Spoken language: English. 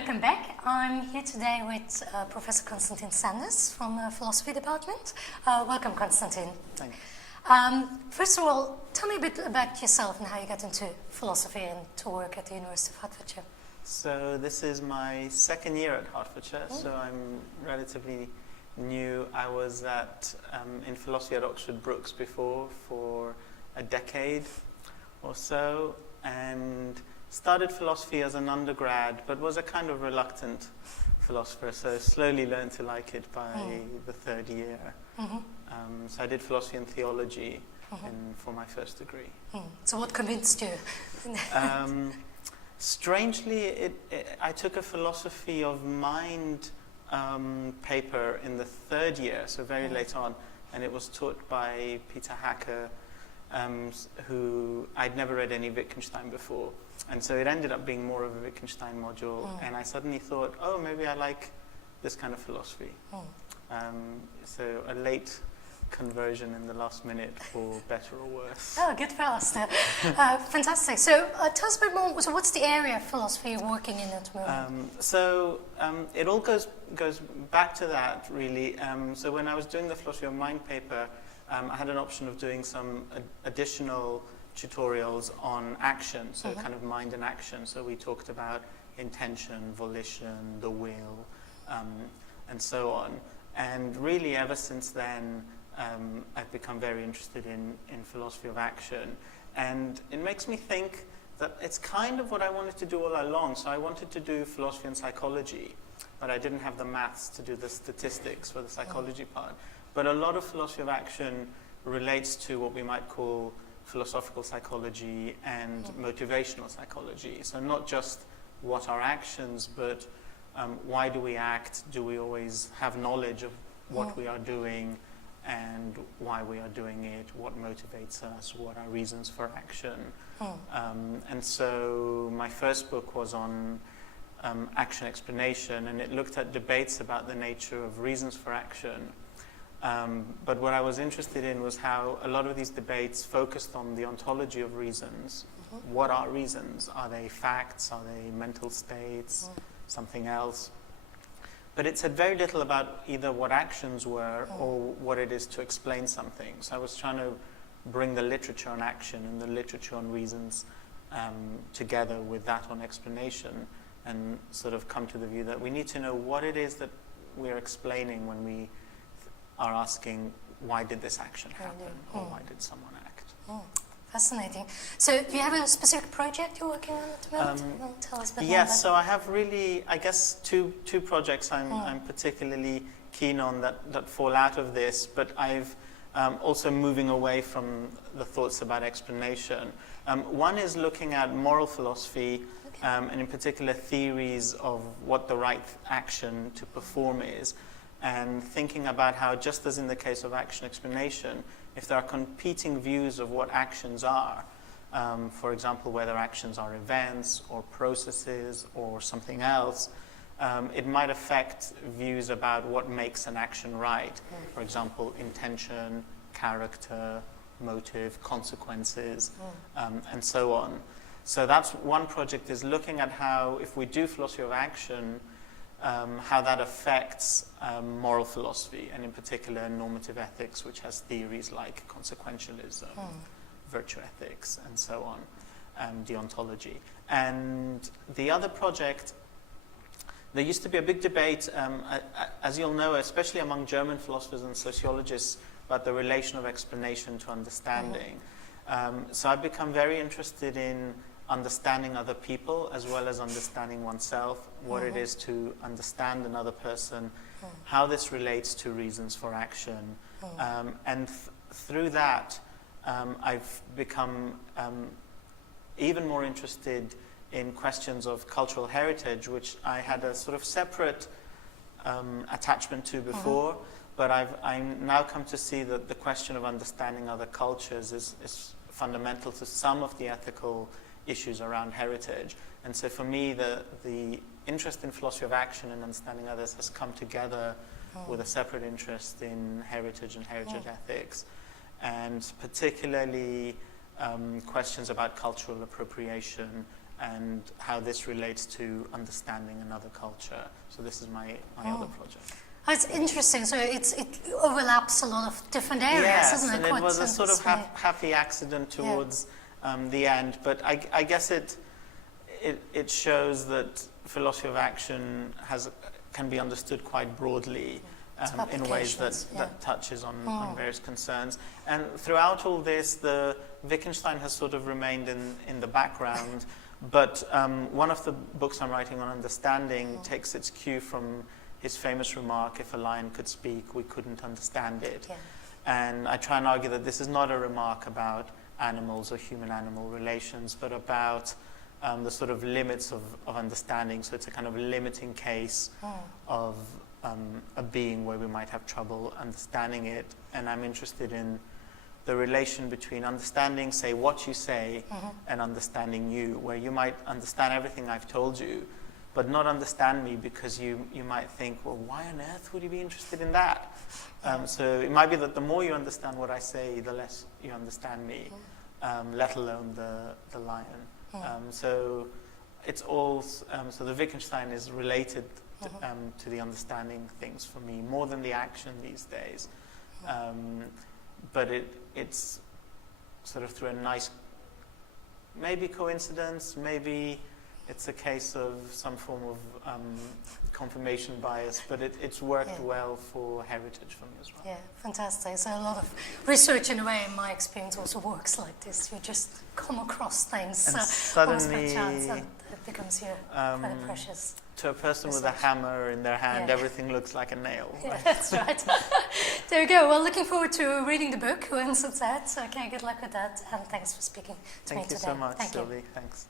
welcome back. I'm here today with Professor Constanin Sandis from the Philosophy Department. Welcome, Constanin. Thank you. First of all, tell me a bit about yourself and how you got into philosophy and to work at the University of Hertfordshire. So this is my second year at Hertfordshire, so I'm relatively new. I was in philosophy at Oxford Brookes before for a decade or so, and started philosophy as an undergrad, but was a kind of reluctant philosopher, so slowly learned to like it by the third year. So I did philosophy and theology for my first degree. So what convinced you? Strangely, I took a philosophy of mind paper in the third year, so very late on, and it was taught by Peter Hacker, who I'd never read any Wittgenstein before. And so it ended up being more of a Wittgenstein module, and I suddenly thought, oh, maybe I like this kind of philosophy. So a late conversion in the last minute, for better or worse. Oh, good fast. Fantastic. So tell us a bit more, so what's the area of philosophy you're working in at the moment? It all goes back to that, really. So when I was doing the philosophy of mind paper, I had an option of doing some additional tutorials on action, so kind of mind and action. So we talked about intention, volition, the will, and so on. And really, ever since then, I've become very interested in philosophy of action. And it makes me think that it's kind of what I wanted to do all along. So I wanted to do philosophy and psychology, but I didn't have the maths to do the statistics for the psychology part. But a lot of philosophy of action relates to what we might call philosophical psychology and motivational psychology. So not just what are actions, but why do we act? Do we always have knowledge of what we are doing and why we are doing it? What motivates us? What are reasons for action? And so my first book was on action explanation, and it looked at debates about the nature of reasons for action. But what I was interested in was how a lot of these debates focused on the ontology of reasons. What are reasons? Are they facts? Are they mental states? Something else? But it said very little about either what actions were or what it is to explain something. So I was trying to bring the literature on action and the literature on reasons together with that on explanation, and sort of come to the view that we need to know what it is that we're explaining when we are asking, why did this action happen, or why did someone act? Fascinating. So do you have a specific project you're working on at the moment? Tell us a bit more Yes, so I have really, I guess, two projects I'm particularly keen on that fall out of this, but I've also moving away from the thoughts about explanation. One is looking at moral philosophy, and in particular theories of what the right action to perform is, and thinking about how, just as in the case of action explanation, if there are competing views of what actions are, for example, whether actions are events or processes or something else, it might affect views about what makes an action right. For example, intention, character, motive, consequences, and so on. So that's one project, is looking at how, if we do philosophy of action, how that affects moral philosophy, and in particular normative ethics, which has theories like consequentialism, virtue ethics, and so on, deontology. And the other project, there used to be a big debate, as you'll know, especially among German philosophers and sociologists, about the relation of explanation to understanding. So I've become very interested in understanding other people as well as understanding oneself, what it is to understand another person, how this relates to reasons for action. And through that, I've become even more interested in questions of cultural heritage, which I had a sort of separate attachment to before, but I've now come to see that the question of understanding other cultures is fundamental to some of the ethical issues around heritage. And so for me, the interest in philosophy of action and understanding others has come together with a separate interest in heritage and heritage ethics, and particularly questions about cultural appropriation and how this relates to understanding another culture. So this is my other project. Oh, it's interesting. So it overlaps a lot of different areas, yes, isn't it? And it was a sort of happy accident towards the end. But I guess it shows that philosophy of action can be understood quite broadly in ways that touches on various concerns. And throughout all this, the Wittgenstein has sort of remained in the background. But one of the books I'm writing on understanding takes its cue from his famous remark, "If a lion could speak, we couldn't understand it." Yeah. And I try and argue that this is not a remark about animals or human-animal relations, but about the sort of limits of understanding. So it's a kind of limiting case of a being where we might have trouble understanding it. And I'm interested in the relation between understanding, say, what you say, and understanding you, where you might understand everything I've told you, but not understand me because you might think, well, why on earth would you be interested in that? So it might be that the more you understand what I say, the less you understand me, let alone the lion. So it's all, so the Wittgenstein is related to the understanding things for me, more than the action these days. But it's sort of through a nice, maybe coincidence, maybe it's a case of some form of confirmation bias, but it's worked well for heritage for me as well. Yeah, fantastic. So a lot of research, in a way, in my experience, also works like this. You just come across things and suddenly, by chance, and it becomes quite precious. To a person with a hammer in their hand, everything looks like a nail. Yeah, that's right. There we go. Well, looking forward to reading the book, Who Answered That. So, okay, good luck with that, and thanks for speaking to me today. Thank you so much, Sylvie. Thanks.